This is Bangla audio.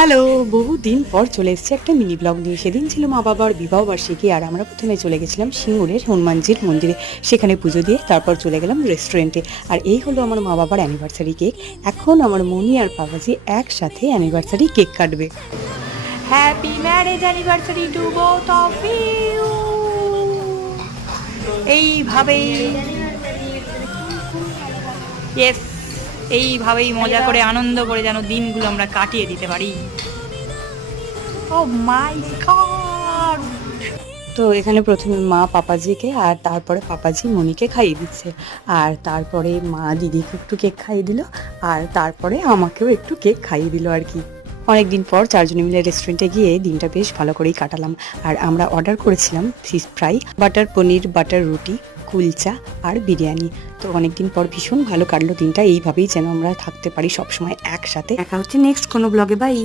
হ্যালো, বহুদিন পর চলে এসেছে একটা মিনি ব্লগ নিয়ে। সেদিন ছিল মা বাবার বিবাহবার্ষিকী, আর আমরা প্রথমে চলে গেছিলাম সিঙ্গুরের হনুমানজির মন্দিরে। সেখানে পুজো দিয়ে তারপর চলে গেলাম রেস্টুরেন্টে। আর এই হলো আমার মা বাবার অ্যানিভার্সারি কেক। এখন আমার মনি আর বাবাজি একসাথে অ্যানিভার্সারি কেক কাটবে। Happy marriage anniversary to both of you. এইভাবেই, ইয়েস, এইভাবেই মজা করে আনন্দ করে যেন দিনগুলো আমরা কাটিয়ে দিতে পারি। ও মাই গড! তো এখানে প্রথমে মা পাপাজিকে আর তারপরে পাপাজি মনিকে খাইয়ে দিচ্ছে, আর তারপরে মা দিদিকে একটু কেক খাইয়ে দিল, আর তারপরে আমাকেও একটু কেক খাইয়ে দিল আর কি। অনেকদিন পর চারজনে মিলে রেস্টুরেন্টে গিয়ে দিনটা বেশ ভালো করেই কাটালাম। আর আমরা অর্ডার করেছিলাম ফিশ ফ্রাই, বাটার পনির, বাটার রুটি, কুলচা আর বিরিয়ানি। তো অনেকদিন পর ভীষণ ভালো কাটলো দিনটা। এইভাবেই যেন আমরা থাকতে পারি সবসময় একসাথে। দেখা হচ্ছে নেক্সট কোনো ব্লগে। বাই।